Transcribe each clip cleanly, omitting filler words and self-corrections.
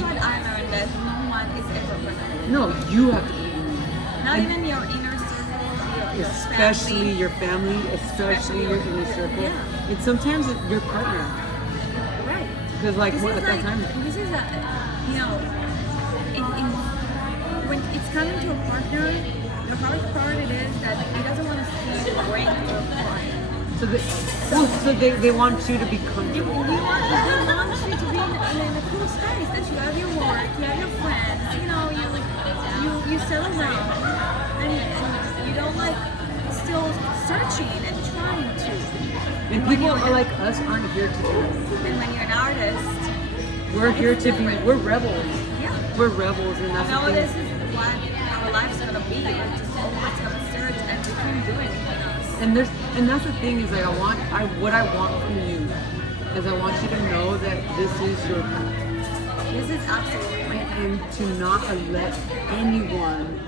That's what I learned, that no one is ever perfect. No, you have to be unique. Not even your inner circle, your Especially family. your family, especially your inner circle. Yeah. And sometimes your partner. Right. Because like This what, is at that time. This is when it's coming to a partner, the hardest part it is that he doesn't want to see you break or cry. So they want you to be comfortable. They want you to be in a cool space, that you have your work, you have your friends, you settle down, and you don't like still searching and trying to. And people like us aren't here to do it. And when you're an artist, we're here to be, we're rebels. Yeah. We're rebels, and that's the this thing. is what our life's gonna be. We're just always gonna search, and we can't do anything else. And that's the thing is like what I want from you is I want you to know that this is your path. This is absolutely And to not let anyone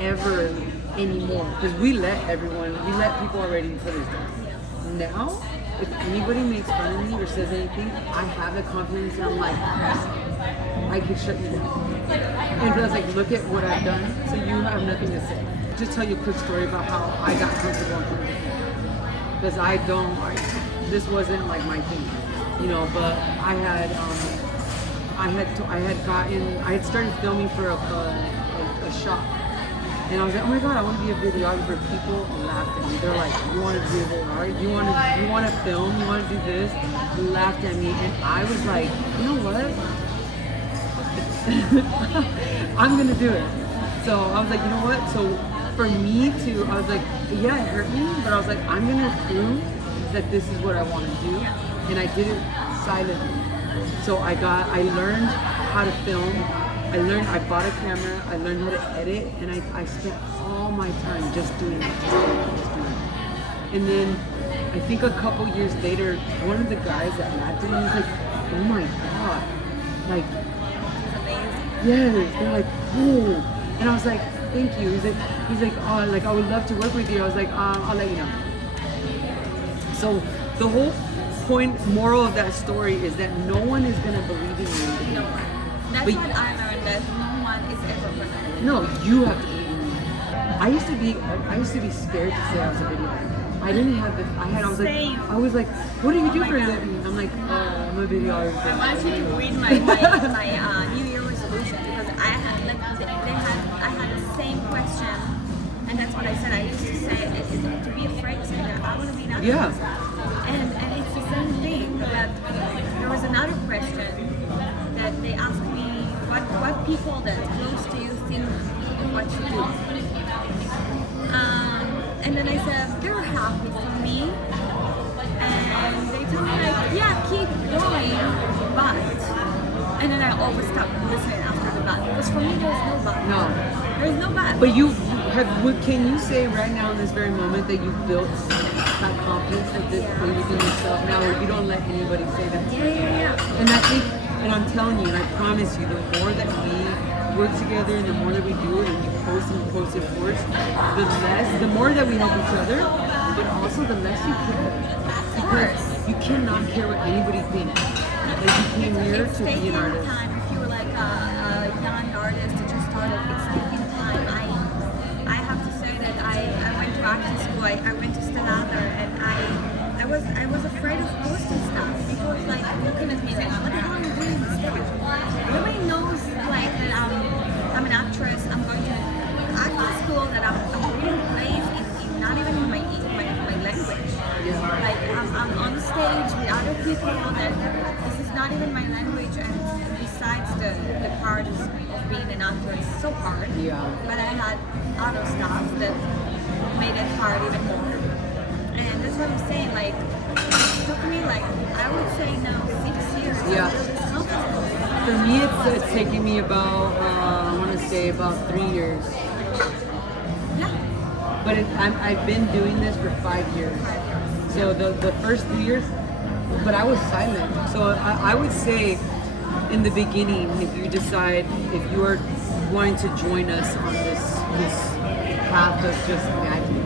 ever anymore, because we let people already put us down. Now, if anybody makes fun of me or says anything, I have the confidence and I'm like, I can shut you down. And I was like, look at what I've done, so you have nothing to say. Just tell you a quick story about how I got comfortable in front of people. Because this wasn't like my thing, but I had started filming for a shop. And I was like, oh my god, I want to be a videographer. People laughed at me. They're like, you want to do art? You want to film? You want to do this? They laughed at me, and I was like, you know what? I'm gonna do it. So I was like, you know what? So for me to, I was like, yeah, it hurt me, but I was like, I'm gonna prove that this is what I want to do, and I did it silently. So I learned how to film. I bought a camera, I learned how to edit, and I spent all my time just doing it. And then I think a couple years later, one of the guys that laughed at me was like, oh my god, like, yes, they're like, oh. And I was like, thank you. He's like, oh, like I would love to work with you. I was like, I'll let you know. So the whole moral of that story is that no one is gonna believe in you. No one. That's what I learned, that no one is ever perfect. No, you have to believe in you. I used to be scared to say I was a videographer. I didn't have I was like, what do you do for a living? I'm like, I'm a videographer. I want you to read my New Year resolution, because I had the same question, and that's what I said. I used to say to be afraid to say that I want to be an actress. Yeah. And it's the same thing. That there was another question that they asked me, what people that close to you think of what you do. And then I said, they're happy for me. And they told me like, yeah, keep going, but. And then I always stop listening after the but. Because for me, there's no but. No. There's no but. But can you say right now in this very moment that you've built that confidence that believe in yourself now, where you don't let anybody say that? Yeah. And I think, and I'm telling you, and I promise you, the more that we work together and the more that we do it, and you post it first, the more that we help each other, but also the less you care. Because you cannot care what anybody thinks. Like you came here to be an artist. Time. If you were like a young artist that just started, it's taking time. I have to say that I went to acting school. I went to Stellar, and I was afraid of posting stuff. People were like looking at me like, what the hell are you doing on stage? Nobody knows like that I'm an actress. I'm going to acting school, that I'm reading plays in not even in my language. Like I'm on stage with other people that this is not even my language, and besides the part of being an actor is so hard. Yeah. But I had other stuff that made it hard even more. And that's what I'm saying, like it took me like I would say now 6 years Yeah. to build this confidence. For me, it's taken me about I want to say about 3 years. Yeah. But I've been doing this for 5 years. So the first 3 years, but I was silent. So I would say in the beginning, if you decide, if you are wanting to join us on this path of just magic,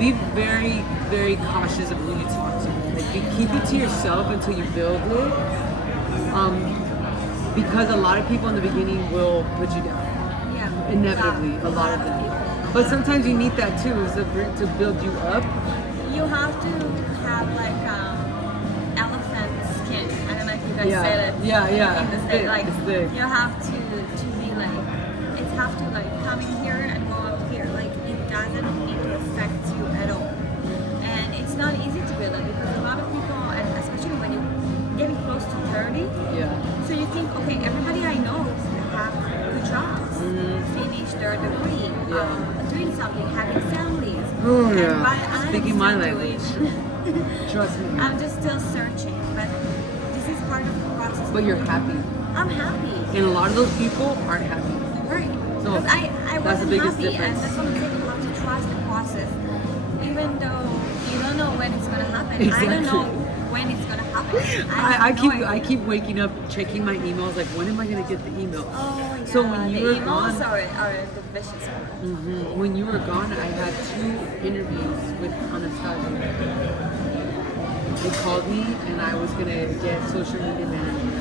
be very, very cautious of who you talk to. Like you keep it to yourself until you build it. because a lot of people in the beginning will put you down. Yeah. Inevitably, a lot of them. But sometimes you need that too, is to build you up. You have to have like elephant skin. I don't know if you guys say that. Yeah. In the It's States, thick, like it's thick. you have to be like, it have to like come in here and go up here. Like it doesn't need to affect you at all. And it's not easy to build it because a lot of people, and especially when you're getting close to 30, Yeah. so you think, okay, everybody I know have good jobs, finish their degree, doing something, having families. Oh, And yeah. but I'm Speaking still my doing- language. Trust me. I'm just still searching, but this is part of the process. But you're happy. I'm happy. And a lot of those people aren't happy. Right. So, Because I that's the wasn't biggest happy, difference. and that's what I'm saying. You have to trust the process, even though you don't know when it's gonna happen. I Exactly. don't know when it's gonna happen. I keep waking up checking my emails, like when am I gonna get the email? Oh yeah. So when you the were emails gone- are the vicious one. When you were gone, I had 2 interviews with Anastasia. They called me and I was gonna get social media manager.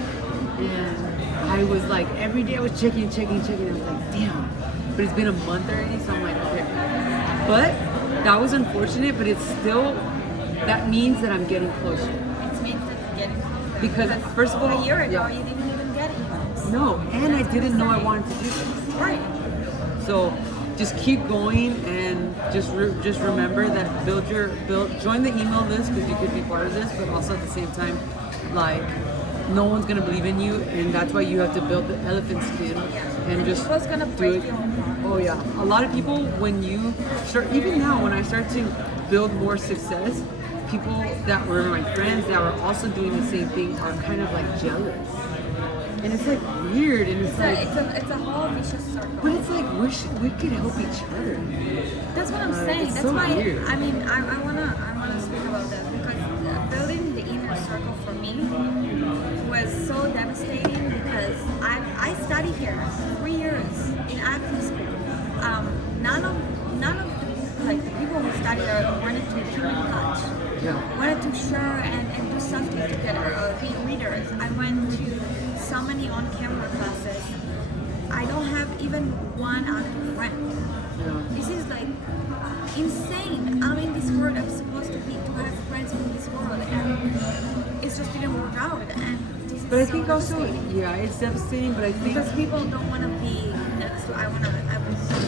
And I was like, every day I was checking. I was like, damn. But it's been a month already, so I'm like, okay. But that was unfortunate, but it's still, that means that I'm getting closer. It means that you're getting closer. Because first of all, a year ago yeah. you didn't even get emails. No, and I didn't know I wanted to do this. Right. So just keep going and just remember that join the email list because you could be part of this, but also at the same time, like no one's gonna believe in you, and that's why you have to build the elephant skin and just People's gonna do break it. you apart. Oh yeah, a lot of people when you start, even now when I start to build more success, people that were my friends that were also doing the same thing are kind of like jealous. And it's like weird, and it's like, It's a whole vicious circle. but it's like we could help each other. That's what I'm saying. It's That's so why weird. I mean I wanna speak about that because building the inner circle for me was so devastating because I studied here 3 years in acting school. None of like the people who study there wanted to keep in touch. Yeah. Wanted to share and do something together or be readers. I went to so many on-camera classes. I don't have even one active friend. Yeah. This is like insane. I'm in this world. I'm supposed to have friends from this world, and it just didn't work out. And this is But I so think also, devastating. yeah, it's devastating. But I think Because people don't want to be next to. I was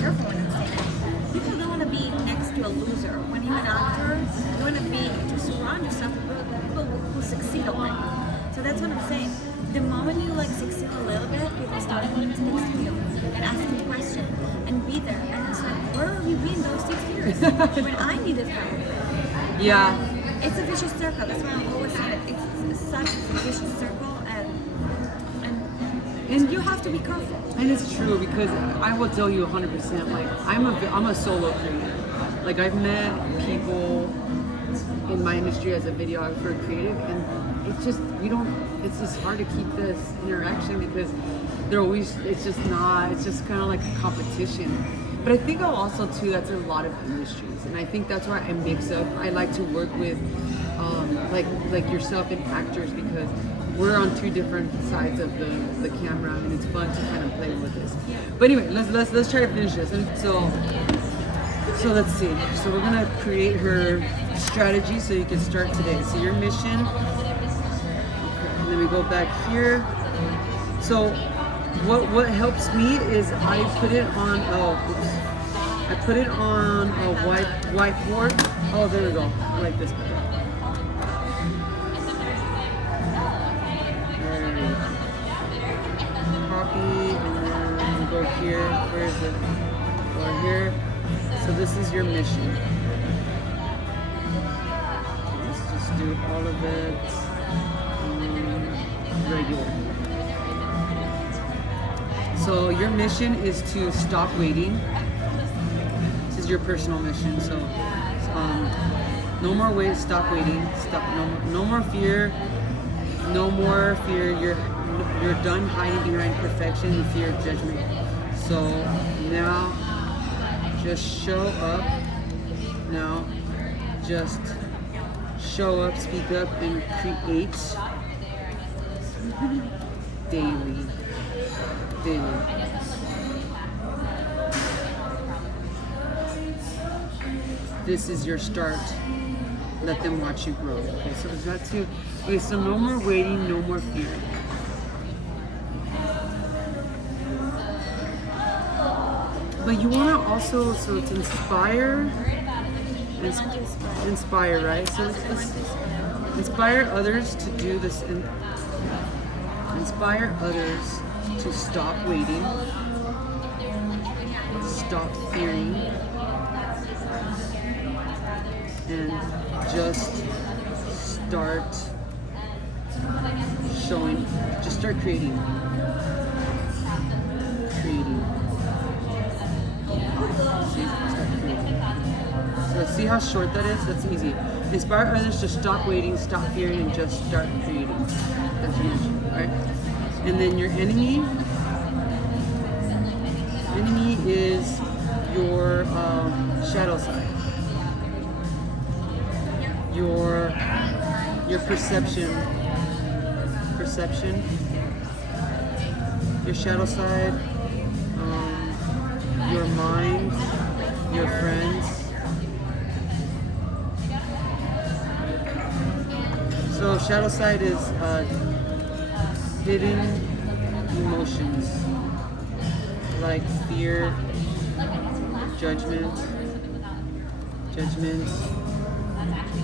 careful when I'm saying that. People don't want to be next to a loser. When you're an actor, you want to surround yourself with people who succeed already. So that's what I'm saying. The moment you like succeed a little bit, people start wanting to text you and ask you questions and be there. And it's like, where have you been those 6 years when I needed help? yeah, It's a vicious circle. That's why I'm always saying it. It's such a vicious circle, and you have to be careful. and it's true because I will tell you 100%. Like I'm a solo creator. Like I've met people in my industry as a videographer, creative, and it's just it's just hard to keep this interaction because it's just kind of like a competition. But I think also too, that's a lot of industries, and I think that's why I mix up. I like to work with like yourself and actors because we're on 2 different sides of the camera, and it's fun to kind of play with this. But anyway, let's try to finish this. And so let's see. So we're gonna create her strategy so you can start today. So your mission, and then we go back here. So what helps me is I put it on I put it on a whiteboard. Oh, there we go. I like this better. Copy, and then go here. Where is it? Go here. So this is your mission. Let's just do all of it regular. So your mission is to stop waiting. This is your personal mission. So no more wait. Stop waiting. Stop. No more fear. No more fear. You're done hiding behind perfection and fear of judgment. So now just show up. Now just show up, speak up, and create. daily. This is your start. Let them watch you grow. Okay, so is that too? Okay, so no more waiting, no more fear. But you want to also, so it's inspire, right? So it's inspire others to do this, inspire others to stop waiting, stop fearing, and just start showing, just start creating. So see how short that is? That's easy. Inspire others to stop waiting, stop fearing, and just start creating. That's your mission, right? And then your enemy is your shadow side. Your perception. Your shadow side. Your mind. Your friends. So shadow side is hidden emotions like fear, judgment,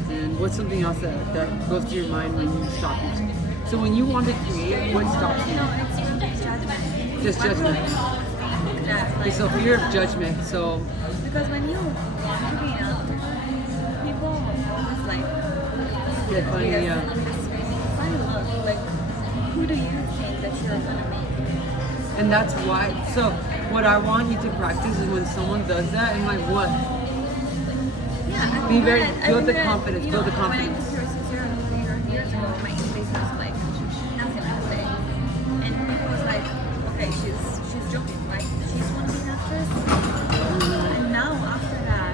and what's something else that goes through your mind when you stop yourself? So when you want to create, what stops you? No, it's really judgment. Just judgment. Okay, so fear of judgment. So because when you create after, people always like funny, yeah. Funny look, like who do you think that you're gonna make? And that's why. So what I want you to practice is when someone does that, and like what? Yeah, Be very build the confidence. Build the confidence. When I was years ago, my English was like nothing I say, and people was like, okay, she's joking, like she's one of the actors. And now after that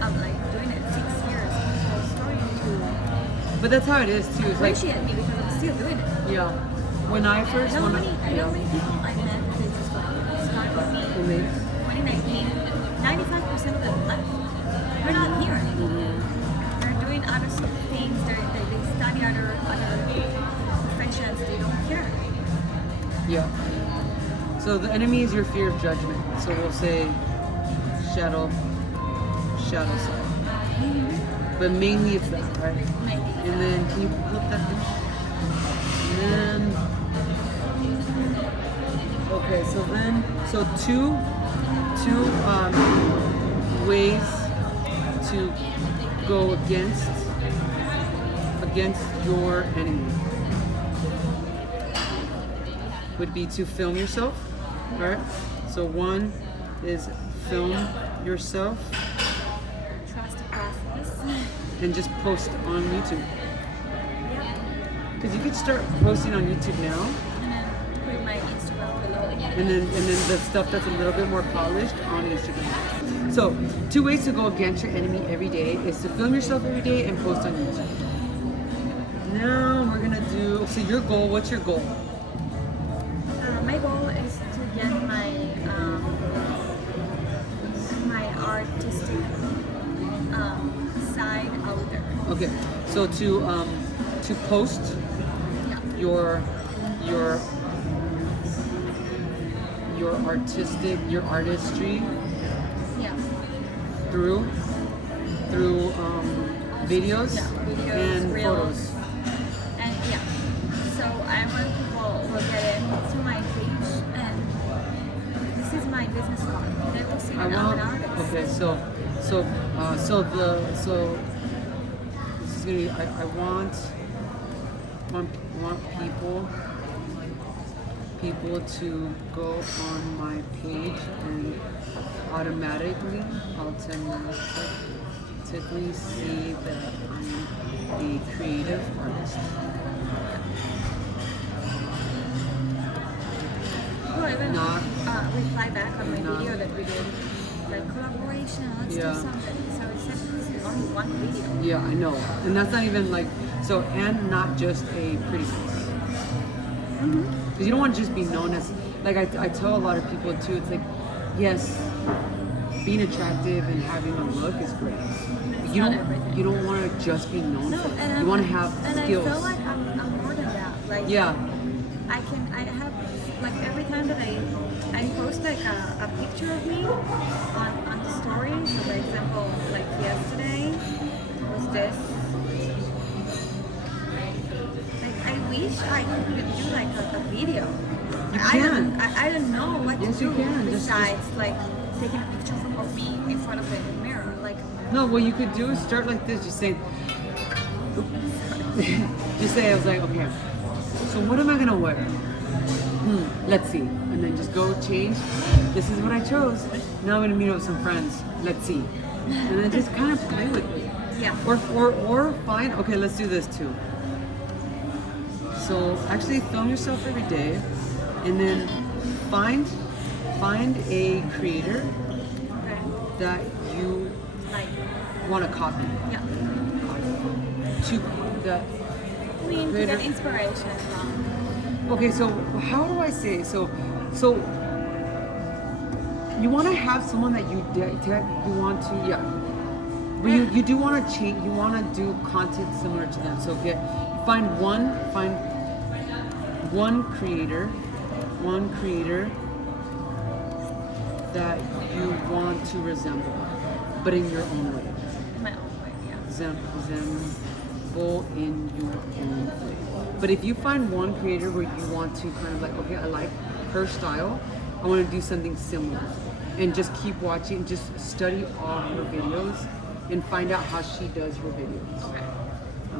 I'm like doing it 6 years, people starting to. But that's how it is too. It's like appreciate me because I'm still doing it. yeah. When I first I know many people I met that just like started me 2019. 95% of them left. They're not here anymore. They're doing other things. They study other professions. They don't care. yeah. So the enemy is your fear of judgment. So we'll say shadow side. But mainly it's that, right? Maybe. And then can you flip that thing? And then okay, so two ways to go against your enemy would be to film yourself. All right. So one is film yourself Trust the process. and just post on YouTube. Because you could start posting on YouTube now. And then put my Instagram below. And then the stuff that's a little bit more polished on Instagram. So 2 ways to go against your enemy every day is to film yourself every day and post on YouTube. Now we're gonna do, so your goal, what's your goal? My goal is to get my artistic side out there. Okay, so to post Yeah. your artistry Yeah. through videos, and reels. photos. And yeah, so I want people will get into my page and this is my business card. They will see that I'm an artist. Okay, so this is gonna be. I want people to go on my page and automatically see that I'm a creative artist. Well, even Not reply back on my video that we did, like collaboration, let's Yeah. do something. So it said this is only one video. Yeah, I know, and that's not even like so, and not just a pretty face. Because you don't want to just be known as, like I tell a lot of people too, it's like, yes, being attractive and having a look is great. But you don't want to just be known for it. You want to have skills. And I feel like I'm more than that. Like, yeah. I have, like, every time that I post like a picture of me on the story. So for example, like yesterday was this. Like, I wish I could do like a video. You can. I don't know what to do you can. besides like taking a picture of me in front of the mirror. Like, no, what you could do is start like this. Just say, I was like, okay, so what am I gonna wear? Let's see. And then just go change. This is what I chose. Now I'm gonna meet up with some friends. Let's see. And then just kind of play with it. yeah. Or find, okay, let's do this too. So actually film yourself every day and then find a creator Okay. that you Like, want to copy. yeah. To that. I mean, to Creator. get inspiration from. Okay, so how do I say? So you want to have someone that you want to, yeah. But you do want to change. You want to do content similar to them. So find one creator that you want to resemble, but in your own way. My own way, yeah. Resemble in your own way. But if you find one creator where you want to kind of like, okay, I like her style, I want to do something similar, and just keep watching, just study all her videos and find out how she does her videos.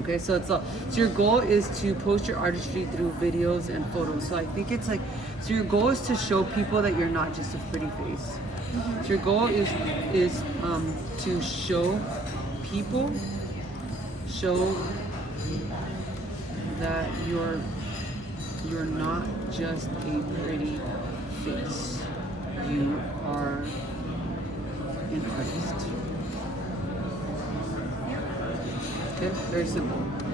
Okay, so so your goal is to post your artistry through videos and photos. So I think it's like, so your goal is to show people that you're not just a pretty face. So your goal is to show people, that you're not just a pretty face. You are an artist. Okay, very simple.